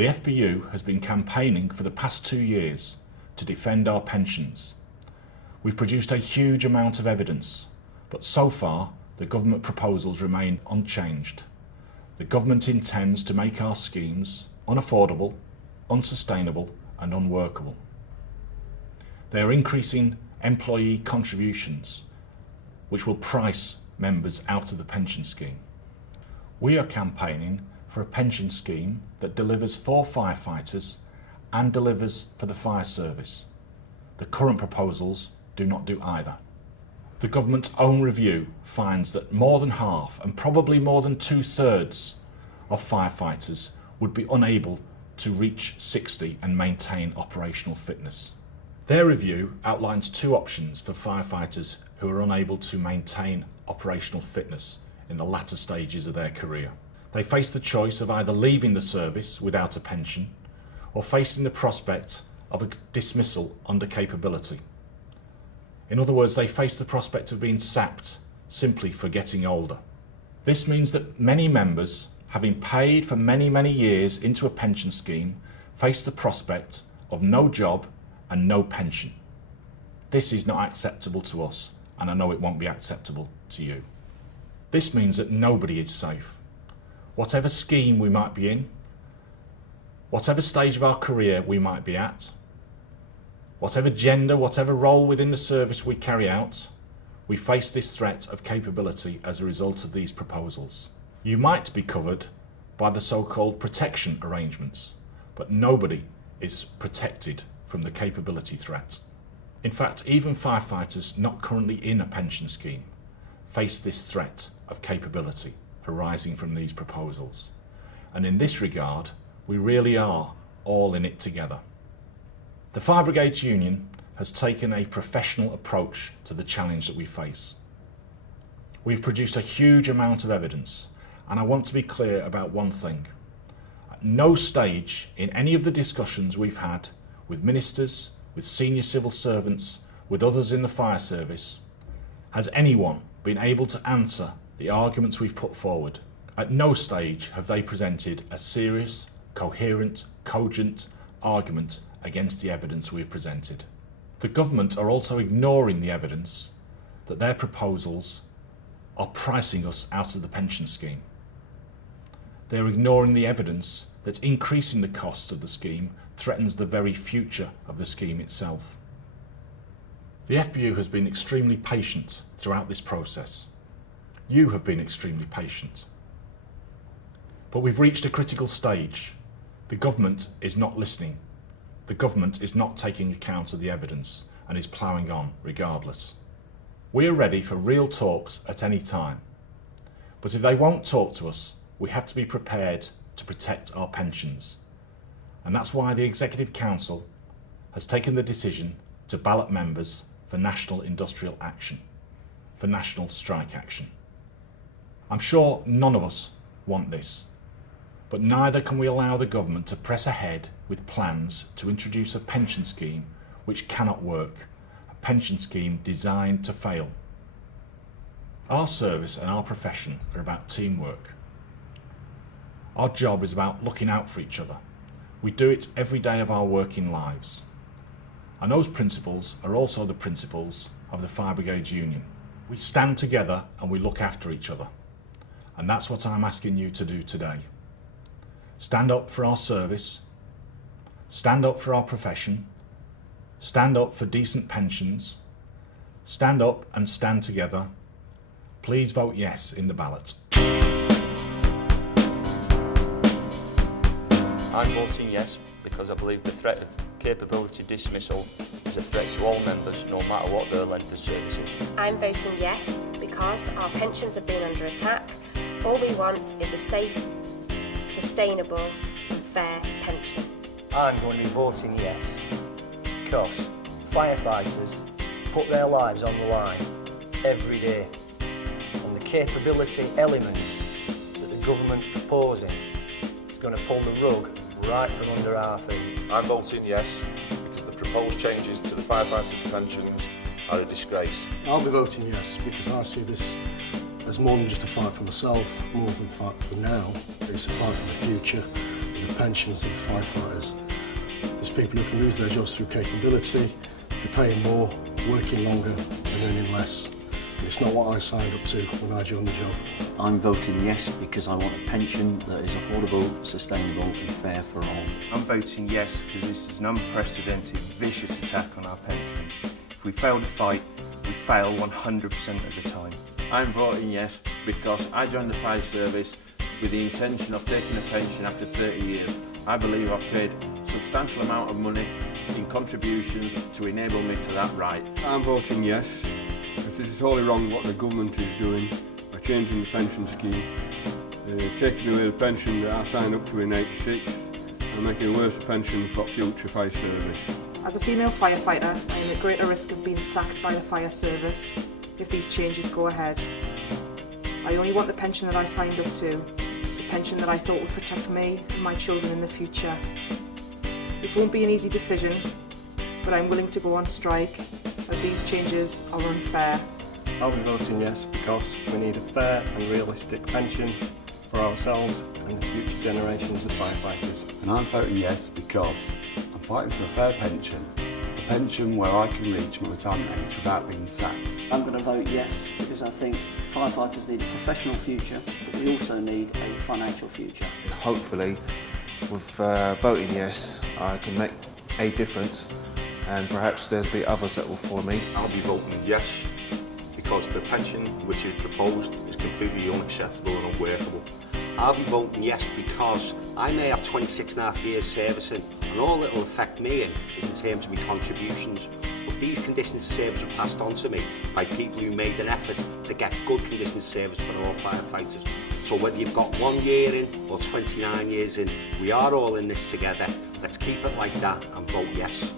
The FBU has been campaigning for the past 2 years to defend our pensions. We've produced a huge amount of evidence, but so far the government proposals remain unchanged. The government intends to make our schemes unaffordable, unsustainable and unworkable. They are increasing employee contributions, which will price members out of the pension scheme. We are campaigning for a pension scheme that delivers for firefighters and delivers for the fire service. The current proposals do not do either. The government's own review finds that more than half, and probably more than 2/3 of firefighters would be unable to reach 60 and maintain operational fitness. Their review outlines 2 options for firefighters who are unable to maintain operational fitness in the latter stages of their career. They face the choice of either leaving the service without a pension or facing the prospect of a dismissal under capability. In other words, they face the prospect of being sacked simply for getting older. This means that many members, having paid for many years into a pension scheme, face the prospect of no job and no pension. This is not acceptable to us, and I know it won't be acceptable to you. This means that nobody is safe. Whatever scheme we might be in, whatever stage of our career we might be at, whatever gender, whatever role within the service we carry out, we face this threat of capability as a result of these proposals. You might be covered by the so-called protection arrangements, but nobody is protected from the capability threat. In fact, even firefighters not currently in a pension scheme face this threat of capability arising from these proposals. And in this regard, we really are all in it together. The Fire Brigades Union has taken a professional approach to the challenge that we face. We've produced a huge amount of evidence, and I want to be clear about one thing. At no stage in any of the discussions we've had with ministers, with senior civil servants, with others in the fire service, has anyone been able to answer the arguments we've put forward. At no stage have they presented a serious, coherent, cogent argument against the evidence we've presented. The government are also ignoring the evidence that their proposals are pricing us out of the pension scheme. They're ignoring the evidence that increasing the costs of the scheme threatens the very future of the scheme itself. The FBU has been extremely patient throughout this process. You have been extremely patient. But we've reached a critical stage. The government is not listening. The government is not taking account of the evidence and is ploughing on regardless. We are ready for real talks at any time. But if they won't talk to us, we have to be prepared to protect our pensions. And that's why the Executive Council has taken the decision to ballot members for national industrial action, for national strike action. I'm sure none of us want this, but neither can we allow the government to press ahead with plans to introduce a pension scheme which cannot work, a pension scheme designed to fail. Our service and our profession are about teamwork. Our job is about looking out for each other. We do it every day of our working lives. And those principles are also the principles of the Fire Brigades Union. We stand together and we look after each other. And that's what I'm asking you to do today. Stand up for our service, stand up for our profession, stand up for decent pensions, stand up and stand together. Please vote yes in the ballot. I'm voting yes because I believe the threat of capability dismissal is a threat to all members, no matter what their length of service is. I'm voting yes because our pensions have been under attack. All we want is a safe, sustainable and fair pension. I'm going to be voting yes because firefighters put their lives on the line every day, and the capability elements that the government's proposing is going to pull the rug right from under our feet. I'm voting yes because the proposed changes to the firefighters' pensions are a disgrace. I'll be voting yes because I see this as more than just a fight for myself, more than a fight for now. It's a fight for the future, for the the pensions of the firefighters. There's people who can lose their jobs through capability, they're paying more, working longer and earning less. And it's not what I signed up to when I joined the job. I'm voting yes because I want a pension that is affordable, sustainable and fair for all. I'm voting yes because this is an unprecedented, vicious attack on our pensions. If we fail to fight, we fail 100% of the time. I'm voting yes because I joined the fire service with the intention of taking a pension after 30 years. I believe I've paid a substantial amount of money in contributions to enable me to that right. I'm voting yes, because this is wholly wrong what the government is doing by changing the pension scheme, taking away the pension that I signed up to in '86 and making a worse pension for future fire service. As a female firefighter, I am at greater risk of being sacked by the fire service if these changes go ahead. I only want the pension that I signed up to, the pension that I thought would protect me and my children in the future. This won't be an easy decision, but I'm willing to go on strike as these changes are unfair. I'll be voting yes because we need a fair and realistic pension for ourselves and the future generations of firefighters. And I'm voting yes because I'm fighting for a fair pension, a pension where I can reach my retirement age without being sacked. I'm going to vote yes because I think firefighters need a professional future, but we also need a financial future. Hopefully, with voting yes, I can make a difference, and perhaps there'll be others that will follow me. I'll be voting yes because the pension which is proposed is completely unacceptable and unworkable. I'll be voting yes because I may have 26 and a half years servicing, and all it will affect me in is in terms of my contributions. But these conditions of service were passed on to me by people who made an effort to get good conditions of service for all firefighters. So whether you've got 1 year in or 29 years in, we are all in this together. Let's keep it like that and vote yes.